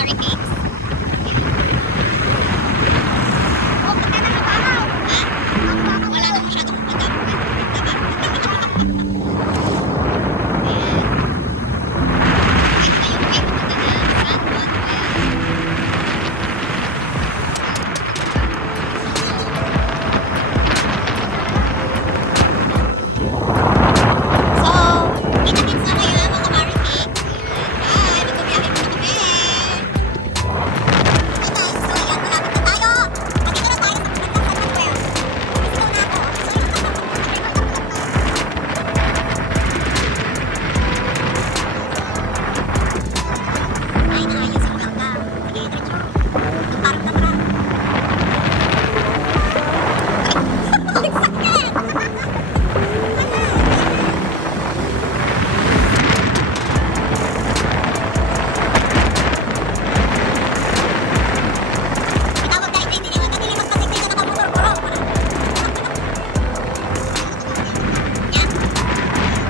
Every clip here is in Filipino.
Mari Cakes. Oh, magkano na bahaw? Ha? Wala daw masyadong madam. Ayan. Ito na yung cake punta na San Manuel. So, kita-kits na kayo mga Mari Cakes. Ayan. Bye! Magbubiyahe muna kami. Ito, so yan, malapit na tayo. Magkita na tayo sa San Manuel. Isigaw na ako. Ay, naayos yung welcome. Sige, diretso. Parang na parang. Ang sakit! Tinawag dahil hindi nila nadilimag kasi hindi na nakamotor-poro. Yan.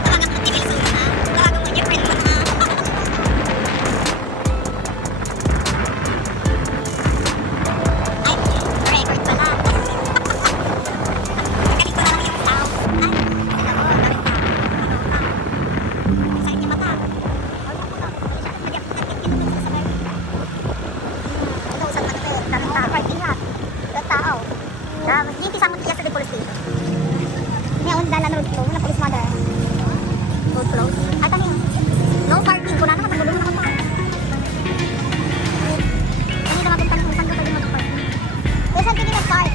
Tawagan mo si Wilson, ha? Tawagan mo si Wilson, ha? Ay, record pala. Nagaling ko na lang yung sound. Ay, sila ko, galing na. Sakit yung mata. Ito, San Manuel, daming tao. Parking lot. Daming tao. Dito sa Monte Yesterday Police Station. Ngayon, dalan road flow, na police mother. Road flow. At ano yun? No parking. Kuna naman, nagulong na ako pa. Hindi ka mapunta kung saan ka pwede mag-parking. Kung saan pwede mag-park?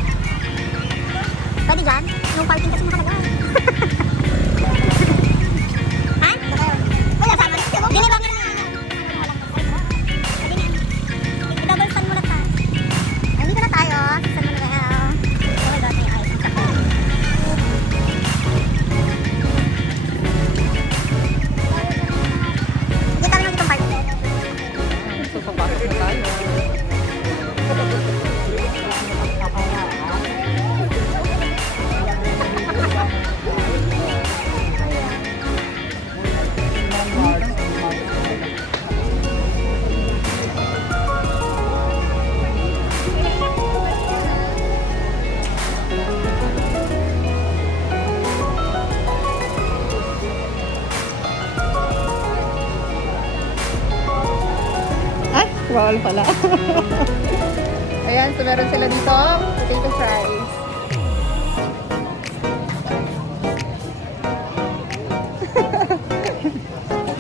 Pwede dyan? No parking kasi nakalagay. Ha? Wala sa akin. Binibang na. Pwede na. I-double stand muna tayo. Nandito na tayo sa San Manuel. Oh my God, may ice. Ang sakit. Hindi kami nandito parking. Papasok na tayo. Ay, bawal pala. Ayan, so meron sila dito potato fries.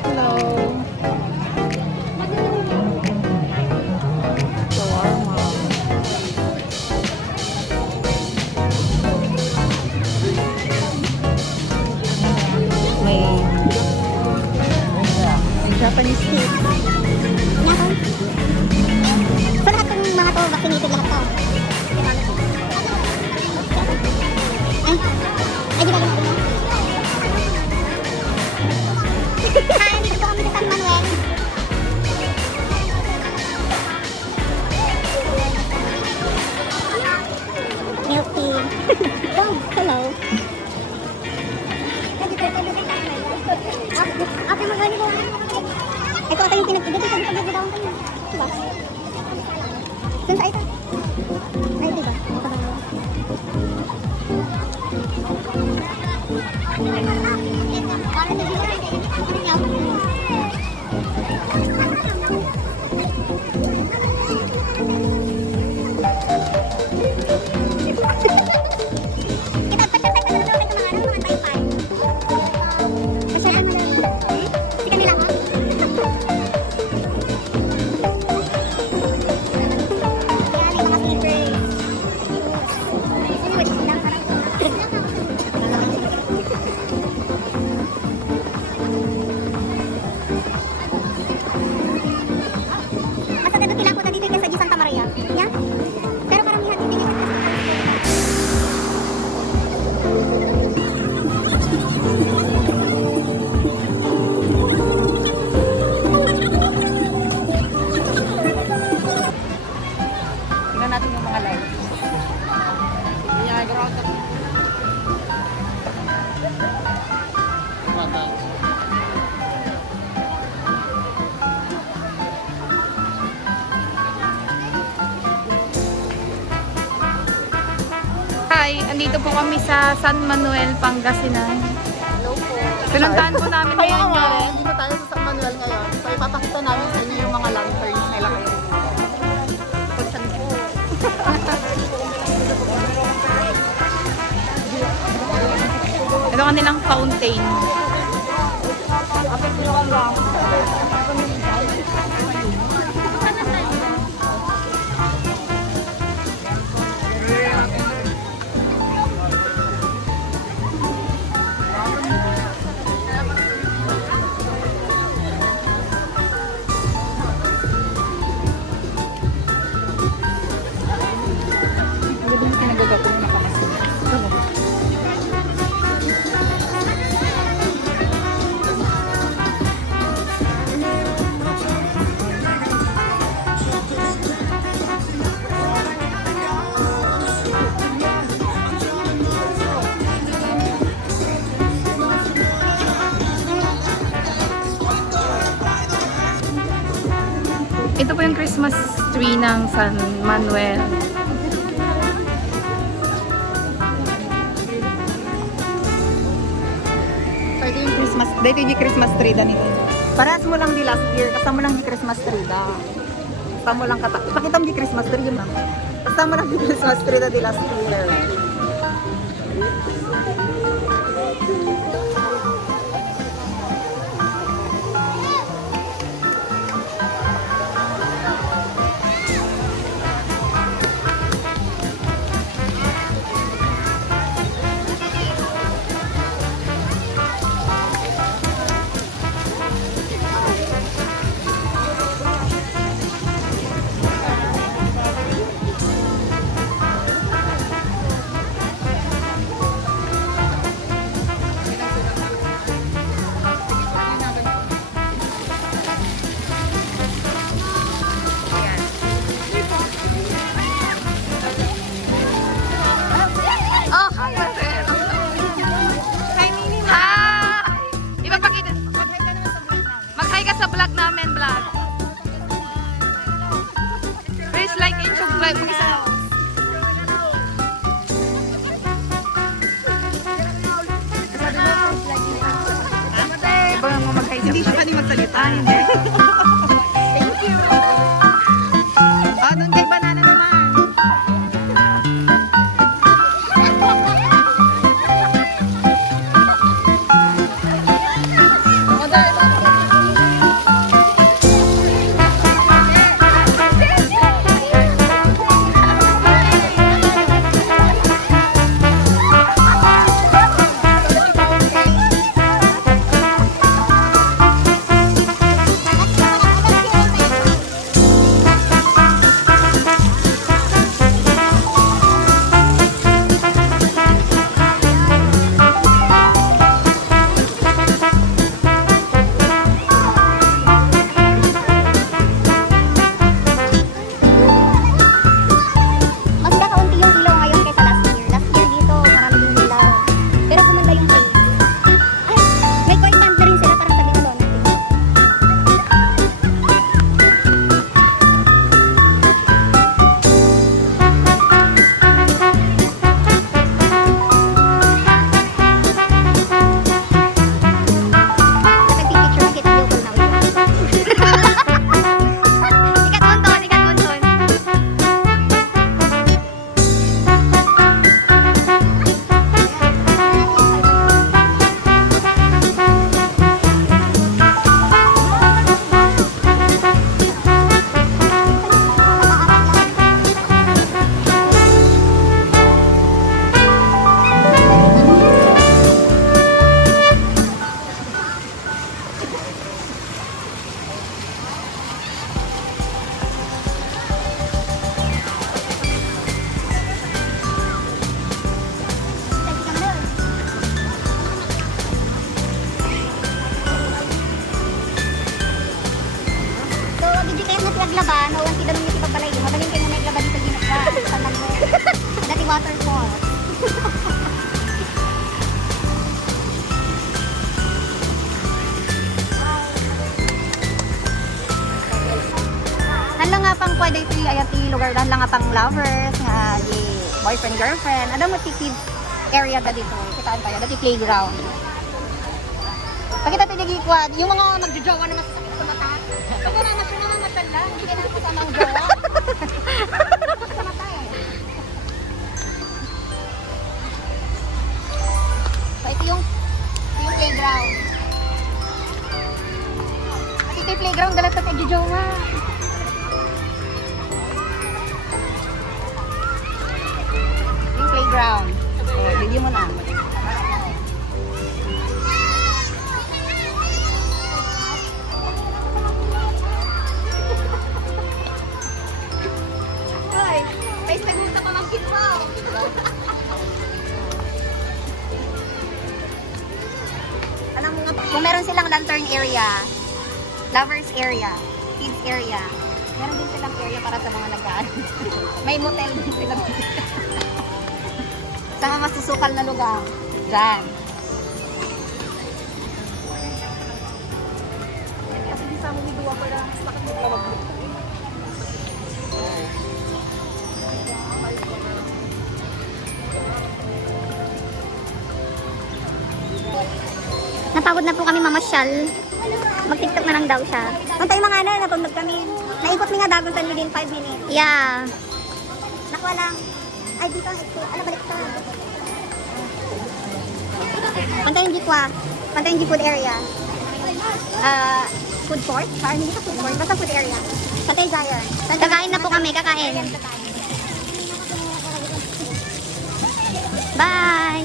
Hello. Shawarma. May Japanese cake. Nako. So lahat ng mga to, vaccinated lahat to. Ay. Ay, di ba ganun? Hi, dito po kami sa San Manuel. Milk tea. Oh, hello. Ate, magani ko. Ito ata yung pinag-ibig sa pag-ibig kayo. Diba? Saan sa ito? Ay, diba? Kita pasyal tayo sa mga tayo pa. Pasyal mo lang. Si Camila mo? Yan, Hi! Andito po kami sa San Manuel, Pangasinan. Hello po. Pinuntahan po namin ngayon Kaya nga, yung... dito tayo sa San Manuel ngayon. So, ipapakita namin sa inyo yung mga lanterns nila ngayon. Punsan po. Ito kanilang fountain. Ito po yung Christmas tree ng San Manuel. So, ito yung Christmas, dito yung Christmas tree da nito. Parehas mo lang di last year, kasama lang yung Christmas tree da. Kasama lang pakita mo yung Christmas tree yun lang. Kasama lang yung Christmas tree da di last year. Oh, hi! Hi, Nini! Hi! Ipapakita. Mag-hi ka sa vlog namin, vlog. Please like and subscribe. Mag-isa lang. Iba mo mag-hi sa Hindi siya vlog. kani magsalita. Hindi. Thank you. Ah, doon kay Banana naman. Mas kakaunti yung ilaw ngayon kaysa last year. Last year dito, marami yung ilaw. Pero kumanda yung place. Ay, may coin band na rin sila para sa Binondo natin. Nag-picture kita local na ulit. Ikat monton, ikat monton. So, hindi kayo na pinaglaban, o ang tinanong niyo si Pagbalay, magaling kayo na naglaba dito ginagba, sa Manuel. Dati waterfall. Hanlang nga pang pwede ito ayat lugar, hanlang nga pang lovers, nga di boyfriend, girlfriend. Ada mo kids area ba dito? Kitaan tayo, dati playground. Pagkita pinagikuan, yung mga magjojowa na masasakit sa mata. Pag na siya naman matala, hindi ka na kasama ang jowa. Sa mata eh. So ito yung playground. At ito yung playground, dalat sa jojowa. Yung playground. So, video mo na. Ay, may segunda pa lang mo. Kung meron silang lantern area, lovers area, kids area, meron din silang area para sa mga nag-aan. May motel din sila. Sa mga masusukal na lugar. Diyan. Kasi di sa mga duwa ko lang, bakit maglalagay? Napagod na po kami mamasyal. Mag-tiktok na lang daw siya. Nung tayo mga napagod kami. Naikot mi nga Dagusan within 5 minutes. Yeah. Nakuha lang. Ay, dito ang exit. Ano, balik ka. Pantay yung Jikwa. Pantay yung Jikwood area. Food court? Parang hindi sa food court. Basta food area. Pantay Zion. Kakain na po kami. Kakain. Bye!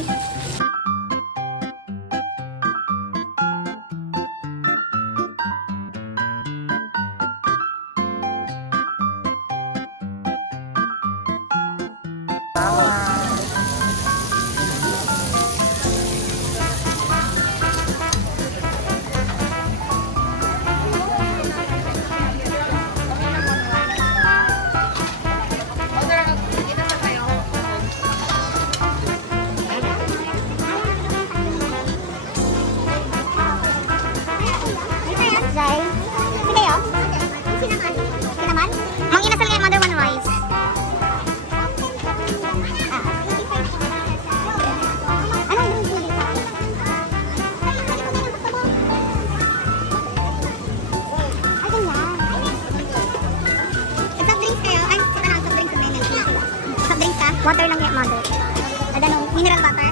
Zay. Sige kayo? Sinaman. Sinaman? Mang inasal kayo mother one rice. Ano yung dito? Ay, ganyan. Soft drinks kayo? Ay, soft drinks na yun. Soft drinks ka? Water lang yung mother. Ano, mineral water?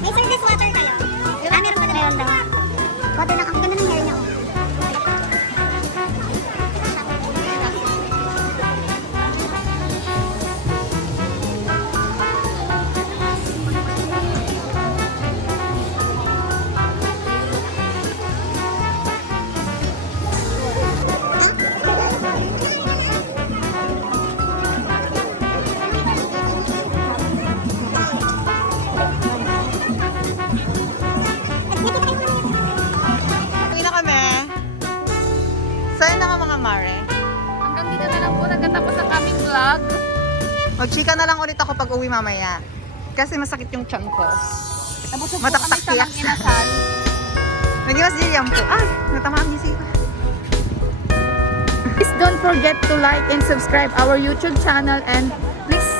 May service water kayo? Ah, meron pa meron daw. Water lang. Ang ganda ng hair niya. Uwi na kami. Saan na ka mga mare? Hanggang dito na lang po nagkatapos ang aming vlog. Magchika na lang ulit ako pag uwi mamaya. Kasi masakit yung tiyan ko. Nabusog po Mataktak kami sa tiyak. Manginasal. Nagiwas diriyan po. Ay, natama ang gising ko. Please don't forget to like and subscribe our YouTube channel and please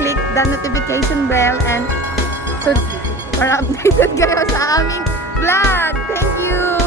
click the notification bell and para updated kayo sa aming vlog. Thank you!